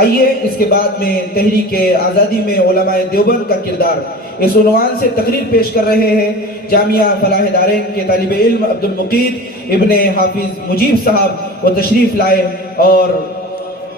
آئیے اس کے بعد میں تحریک آزادی میں علماء دیوبند کا کردار، اس عنوان سے تقریر پیش کر رہے ہیں جامعہ فلاح دارین کے طالب علم عبد المقید ابن حافظ مجیب صاحب، وہ تشریف لائے اور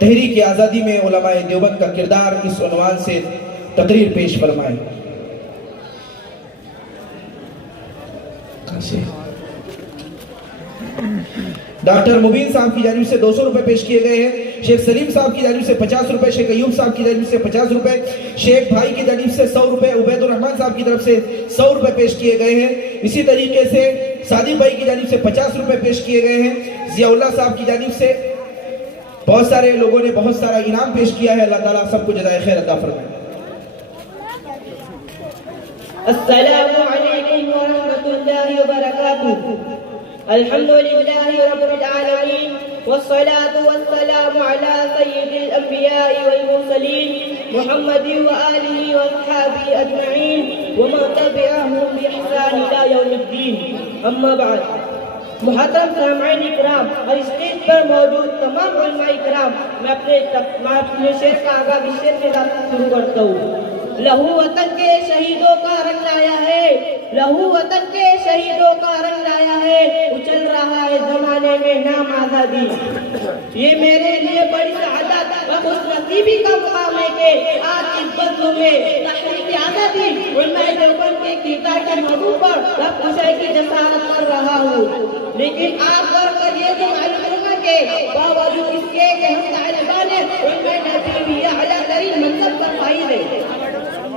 تحریک آزادی میں علماء دیوبند کا کردار اس عنوان سے تقریر پیش فرمائے۔ ڈاکٹر مبین صاحب کی جانب سے 200 روپے پیش کیے گئے ہیں، شیخ سلیم صاحب کی جانب سے 50 روپے، شیخ ایوب صاحب کی جانب سے 50 روپے، شیخ بھائی کی جانب سے 100 روپے، عبید الرحمن صاحب کی طرف سے 100 روپے پیش کیے گئے ہیں۔ اسی طریقے سے صادق بھائی کی جانب سے 50 روپے پیش کیے گئے ہیں۔ ضیاء اللہ صاحب کی جانب سے بہت سارے لوگوں نے بہت سارا انعام پیش کیا ہے، اللہ تعالیٰ سب کو جزائے خیر عطا فرمائے۔ السلام علیکم ورحمۃ اللہ وبرکاتہ۔ الحمد للہ رب العالمین والصلاة والسلام علی سید الانبیاء والمرسلین محمد وآلہ واصحابہ اجمعین ومن تبعہم بإحسان الی یوم الدین، اما بعد۔ محترم سامعین اکرام اور اسٹیج پر موجود تمام علماء اکرام، میں اپنے شعر کا آغاز اس شعر کے ساتھ شروع کرتا ہوں۔ لہو وطن کے شہیدوں کا رنگ لایا ہے، لہو وطن کے شہیدوں کا رنگ لایا ہے، اچل رہا ہے زمانے میں نام آزادی۔ یہ میرے لیے بڑی سعادت و خوش نصیبی کا مقام ہے کہ آج اس بدلوں میں تحریک آزادی علماء دیوبند کے کردار کے موضوع پر رب کشائی کی جسارت کر رہا ہوں۔ لیکن آپ کر یہ بھی معلوم ہوگا کہ باوجود اس کے کہ ہم طالبان علماء نبی بھی اعلیٰ ترین منصب پر فائز ہیں،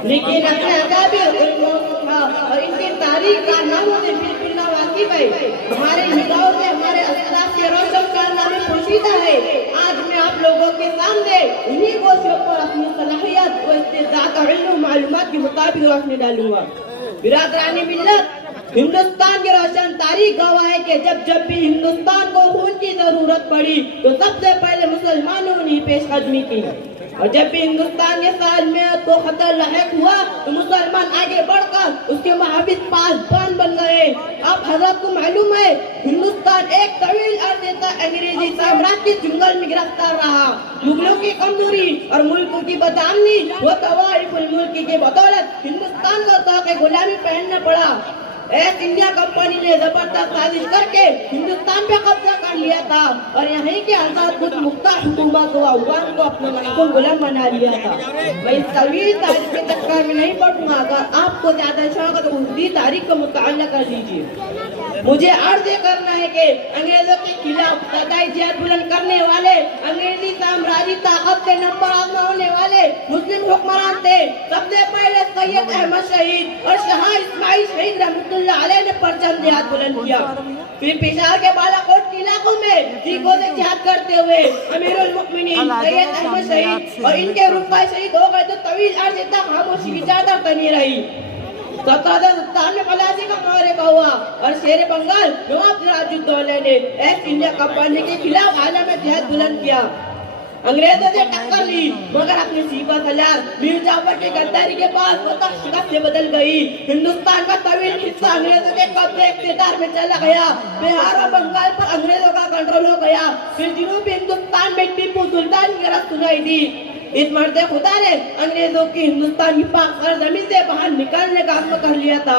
لیکن اپنے اکابر علماء اور ان کی تاریخ کارناموں سے بالکل ناواقف ہے۔ ہمارے نگاہوں سے ہمارے اسلاف کے روشن کارنامے پوشیدہ ہے۔ آج میں آپ لوگوں کے سامنے انہی گوشوں پر اپنی صلاحیت و استعداد اور علم و معلومات کے مطابق روشنی ڈالوں گا۔ برادران ملت، ہندوستان کی روشن تاریخ گواہ ہے کہ جب بھی ہندوستان کو خون کی ضرورت پڑی تو سب سے پہلے مسلمانوں نے پیش قدمی کی، اور جب بھی ہندوستان کے سالمیت کو خطر لاحق ہوا تو مسلمان آگے بڑھ کر اس کے محافظ پاسبان بن گئے۔ اب حضرت کو معلوم ہے ہندوستان ایک طویل عرصے تک انگریزی سامراج کے جنگل میں گرفتار رہا۔ مغلوں کی کمزوری اور ملکوں کی بدامنی و طوائف الملک کی بدولت ہندوستان کو طاق غلامی پہننا پڑا۔ ایسٹ انڈیا کمپنی نے زبردست سازش کر کے ہندوستان پہ قبضہ کر لیا تھا اور یہیں کے آزاد خود مختار حکومت و عوام کو اپنا محکوم غلام بنا لیا تھا۔ میں اس طویل تاریخ کے چکر میں نہیں پڑوں گا، اگر آپ کو زیادہ شوق ہے تو اسی تاریخ کو مطالعہ کر لیجیے۔ مجھے عرض یہ کرنا ہے کہ انگریزوں کے خلاف فدائی جہاد بلند کرنے والے، انگریزی سامراجی طاقت سے نمبر آور ہونے والے مسلم حکمران تھے۔ سب سے پہلے سید احمد شہید اور شاہ اسماعیل شہید رحمۃ اللہ علیہ نے پرچم جہاد بلند کیا۔ پھر پشاور کے بالا کوٹ کے علاقوں میں سکھوں سے جہاد کرتے ہوئے امیر المؤمنین سید احمد شہید اور ان کے رفقا شہید ہو گئے تو طویل عرصے تک خاموشی کی چادر تنی رہی۔ 1757 میں پلاسی کا معرکہ ہوا اور شیر بنگال نواب سراج الدولہ نے ایسٹ انڈیا کمپنی کے خلاف عالم جہاد بلند کیا۔ انگریزوں سے ٹکر لی مگر اپنی سیپا سالار میر جعفر کی غداری کے بعد وہ شکست سے بدل گئی۔ ہندوستان کا طویل حصہ انگریزوں کے قبضے اقتدار میں چلا گیا۔ بہار اور بنگال پر انگریزوں کا کنٹرول ہو گیا۔ پھر جنوبی ہندوستان میں ٹیپو سلطان کی رات سنائی دی۔ اس مرد خدا نے انگریزوں کی ہندوستان کی پاک سرزمین سے باہر نکالنے کا عزم کر لیا تھا،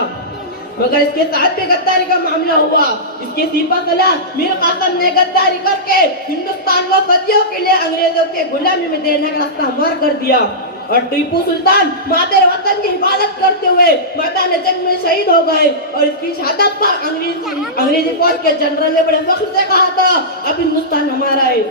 مگر اس کے ساتھ بھی غداری کا معاملہ ہوا۔ اس کے سپہ سالار میر قاسم نے غداری کر کے ہندوستان کو صدیوں کے لیے انگریزوں کے غلامی میں دینے کا راستہ ہموار کر دیا، اور ٹیپو سلطان مادر وطن کی حفاظت کرتے ہوئے میدان جنگ میں شہید ہو گئے، اور اس کی شہادت پر انگریزی فوج کے جنرل نے بڑے فخر سے کہا تھا اب ہندوستان ہمارا ہے۔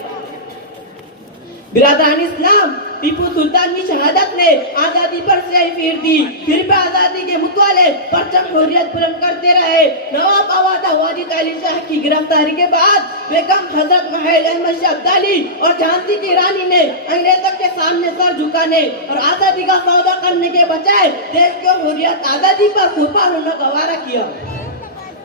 برادران اسلام، ٹیپو سلطان کی شہادت نے آزادی پر سیاہی پھیر دی، پھر بھی آزادی کے متوالے پرچم حریت بلند کرتے رہے۔ نواب آباد واجد علی شاہ کی گرفتاری کے بعد بیگم حضرت محل احمد شاہ ابدالی اور جھانسی کی رانی نے انگریزوں کے سامنے سر جھکانے اور آزادی کا سودا کرنے کے بجائے دیش کو حریت آزادی پر قربان ہونا گوارا کیا۔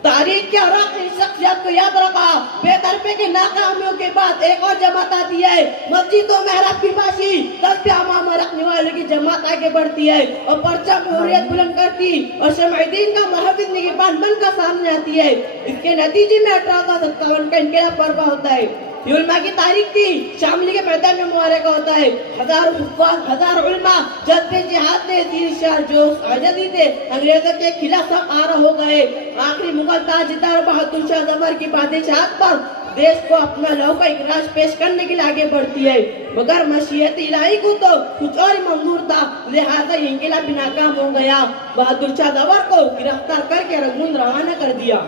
تاریخ کے عراقی شخصیت کو یاد رکھا، بے طرفے کی ناکامیوں کے بعد ایک اور جماعت آتی ہے، مسجد و محراب کی باشی تسبیح امام رکھنے والوں کی جماعت آگے بڑھتی ہے اور پرچم حریت بلند کرتی اور شمع دین کا محافظ نگہبان بن کر سامنے آتی ہے۔ اس کے نتیجے میں 1857 کا انقلاب برپا ہوتا ہے۔ یہ علماء کی تاریخ تھی. شاملی کے میدان میں معرکہ ہوتا ہے. ہزاروں حفاظ، ہزار علماء جذبے جہاد نے تیر شار جو آزادی تھے انگریزوں کے خلاف سب آرا ہو گئے. آخری مغل تاجدار بہادر شاہ ظفر کی بادشاہت پر دیش کو اپنا لہو کا اخراج پیش کرنے کے لیے آگے بڑھتی ہے، مگر مشیت الہی کو تو کچھ اور ہی منظور تھا، لہذا یہ انقلاب ناکام ہو گیا. بہادر شاہ ظفر کو گرفتار کر کے رنگون روانہ کر دیا.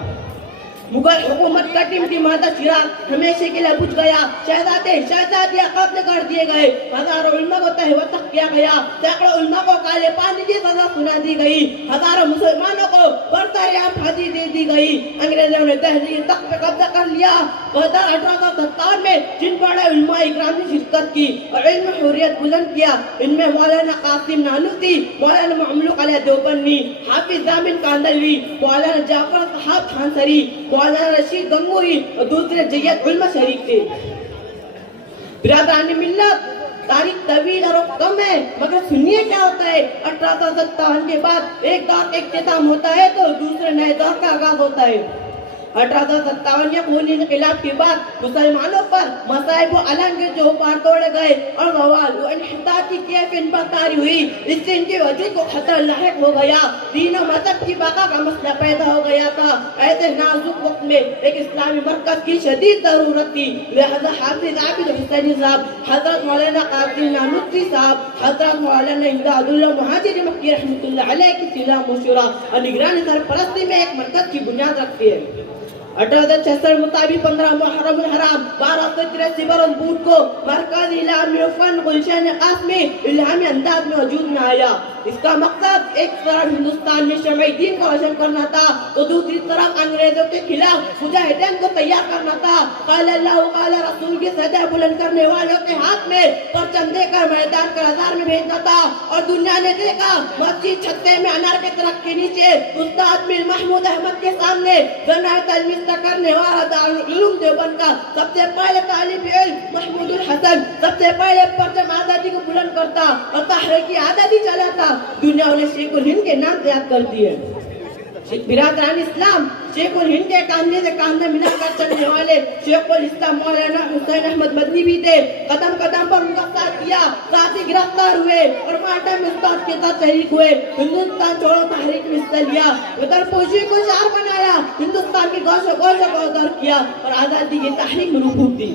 مغل حکومت کا ٹمٹماتا چراغ ہمیشہ کے لیے بجھ گیا. شہزادیاں قتل کر دیے گئے. ہزاروں علماء کو تہہ و تخت کیا گیا. سینکڑوں علماء کو کالے پانی کی سزا سنا دی گئی. ہزاروں مسلمانوں کو برطرف پھانسی دے دی گئی. انگریزوں نے دہلی کے تخت پہ قبضہ کر لیا. 1857 میں جن بڑے علماء اکرام نے شرکت کی اور علم حریت بلند کیا، ان میں مولانا قاسم نانوتوی، مولانا مملوک علی دیوبندی، حافظ ضامن کاندھلوی، مولانا جعفر صاحب خانسری، مولانا رشید گنگوہی اور دوسرے جیت علماء شریک تھے. برادران ملت، تاریخ طویل اور کم ہے، مگر سنیے کیا ہوتا ہے. 1857 کے بعد ایک دور کا اختتام ہوتا ہے تو دوسرے نئے دور کا آغاز ہوتا ہے. 1857 میں خونی انقلاب کے بعد مسلمانوں پر مصائب و علنگ جو پار توڑے گئے اور غوال و انحطاط کی کیف ان پر طاری ہوئی. اس سے ان کے وجود کو خطرہ لاحق ہو گیا. دین و مذہب کی بقا کا مسئلہ پیدا ہو گیا تھا. ایسے نازک وقت میں ایک اسلامی مرکز کی شدید ضرورت تھی. لہذا حافظ عابد حسینی صاحب، حضرت مولانا قاسم نانوتوی صاحب، حضرت مولانا امداد اللہ مہاجری مکی رحمۃ اللہ علیہ کی صلاح مشورہ اور نگرانی سرپرستی میں ایک مرکز کی بنیاد رکھتی ہے. 1866 مطابق 15 محرم الحرام 1283 برس بدھ کو مرکز الہامی فن گلشن قاسمی الہامی انداز میں وجود میں آیا. اس کا مقصد ایک طرف ہندوستان میں شمع دین کو روشن کرنا تھا تو دوسری طرف انگریزوں کے خلاف مجاہدین کو تیار کرنا تھا. قال اللہ قال رسول کی صدا بلند کرنے والوں کے ہاتھ میں پرچم دے کر میدان کا ہزار میں بھیجنا تھا. اور دنیا نے دیکھا مسجد چھتے میں انار کے درخت کے نیچے استاد میر محمود احمد کے سامنے زنائے تعلیم کرنے والا دارالعلوم دیوبند کا سب سے پہلے طالب علم محمود الحسن سب سے پہلے پرچم آزادی کو بلند کرتا اور تحریک آزادی چلاتا. دنیا انہیں شیخ الہند کے نام سے یاد کرتی ہے. برادران اسلام، شیخ الہند کے کاندھے سے کاندھا ملا کر چلنے والے شیخ الاسلام مولانا حسین احمد مدنی بھی تھے. قدم قدم پر ان کا ساتھ کیا، ساتھ ہی گرفتار ہوئے اور ماٹم استاد کے ساتھ شریک ہوئے. ہندوستان چھوڑو تحریک میں حصہ لیا، ادھر پوشی کو شعار بنایا، ہندوستان کی گوشہ گوشہ کو ادھر کیا اور آزادی کی تحریک میں رکوب دی.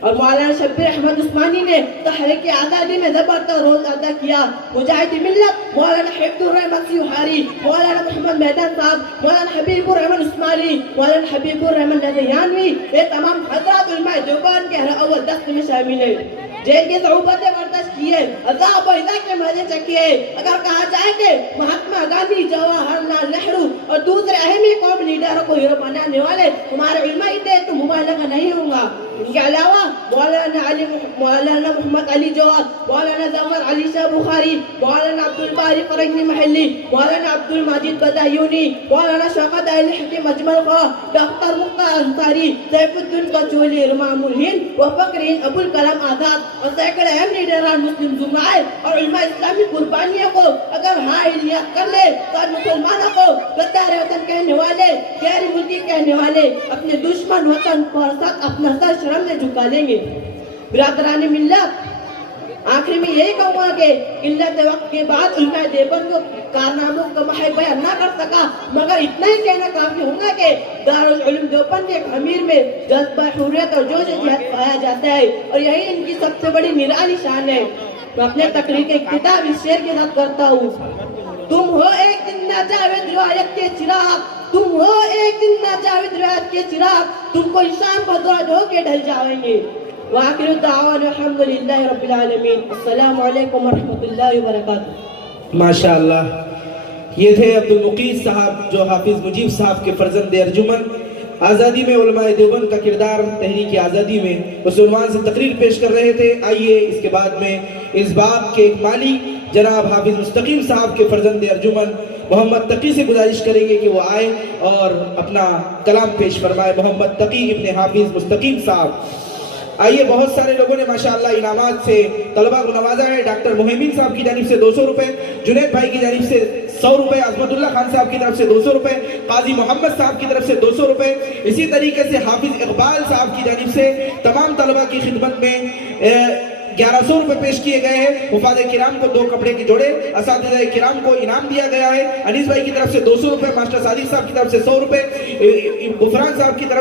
اور مولانا شبیر احمد عثمانی نے تحریک آزادی میں زبردست رول ادا کیا. مجاہد ملت مولانا حفظ الرحمن سیوہاری، مولانا محمد میدان صاحب، مولانا حبیب الرحمن عثمانی، مولانا حبیب الرحمن لدھیانوی، یہ تمام حضرات علماء دیوبند کے اول دست میں شامل ہیں. جیل کی صعوبتیں برداشت کیے، عذاب و ایذا کے مزے چکھے. اگر کہا جائے کہ مہاتما گاندھی، جواہر لال نہرو اور دوسرے اہم قوم لیڈروں کو ہیرو بنانے والے ہمارے علماء ہی تھے تو مبالغہ نہیں ہوگا. ان کے علاوہ مولانا محمد علی جواد، مولانا ظفر علی شاہ بخاری، مولانا عبد الباری فرنگی محلی، مولانا عبد المجید بدایونی، مولانا شوکت علی حکیم اجمل خواہ، ڈاکٹر مختار انصاری، سیف الدین کچولی، امام الہند و فخر ہند ابو الکلام آزاد اور سینکڑے اہم لیڈران مسلم جماعت اور علماء اسلامی قربانیوں کو اگر حائلیت کر لے تو مسلمانوں کو غدار وطن کہنے والے، غیر ملکی کہنے والے اپنے دشمن وطن پر ساتھ اپنا سر شرم میں جھکا لیں گے. برادران ملت، آخر میں یہی کہوں گا کہ قلت وقت کے بعد علماء دیوبند کو کارناموں کا محض بیان نہ کر سکا، مگر اتنا ہی کہنا کافی ہوگا کہ دارالعلوم دیوبند کے امیر میں جذبہ حریت اور جوش جہاد پایا جاتا ہے اور یہی ان کی سب سے بڑی نرالی شان ہے. میں اپنے تقریر کے کتاب اس شعر کے ساتھ کرتا ہوں. تم ہو ایک دن ناجاوید روایت کے چراغ، تم ہو ایک دن ناجاوید روایت کے چراغ، تم کو شام کو درج ہو کے ڈھل جاویں گے. وآخر الدعوان الحمدللہ رب العالمین. السلام علیکم ورحمۃ اللہ وبرکاتہ. ماشاءاللہ، یہ تھے عبد المقیت صاحب جو حافظ مجیب صاحب کے فرزند ارجمن. آزادی میں علماء دیوبند کا کردار تحریک آزادی میں اس عنوان سے تقریر پیش کر رہے تھے. آئیے اس کے بعد میں اس باب کے ایک مالی جناب حافظ مستقیم صاحب کے فرزند ارجمن محمد تقی سے گزارش کریں گے کہ وہ آئے اور اپنا کلام پیش فرمائے. محمد تقی ابن حافظ مستقیم صاحب آئیے بہت سارے لوگوں نے ماشاءاللہ انعامات سے طلبہ کو نوازا ہے. ڈاکٹر محمین صاحب کی جانب سے 200 روپے, جنید بھائی کی جانب سے 100 روپے, عظمت اللہ خان صاحب کی طرف سے 200 روپے, قاضی محمد صاحب کی طرف سے 200 روپے. اسی طریقے سے حافظ اقبال صاحب کی جانب سے تمام طلبہ کی خدمت میں 1100 روپے پیش کیے گئے ہیں. حفاظ کرام کو 2 کپڑے کے جوڑے, اساتذہ کرام کو انعام دیا گیا ہے. انیس بھائی کی طرف سے 200 روپے, ماسٹر صادق صاحب کی طرف سے 100 روپے, غفران صاحب کی طرف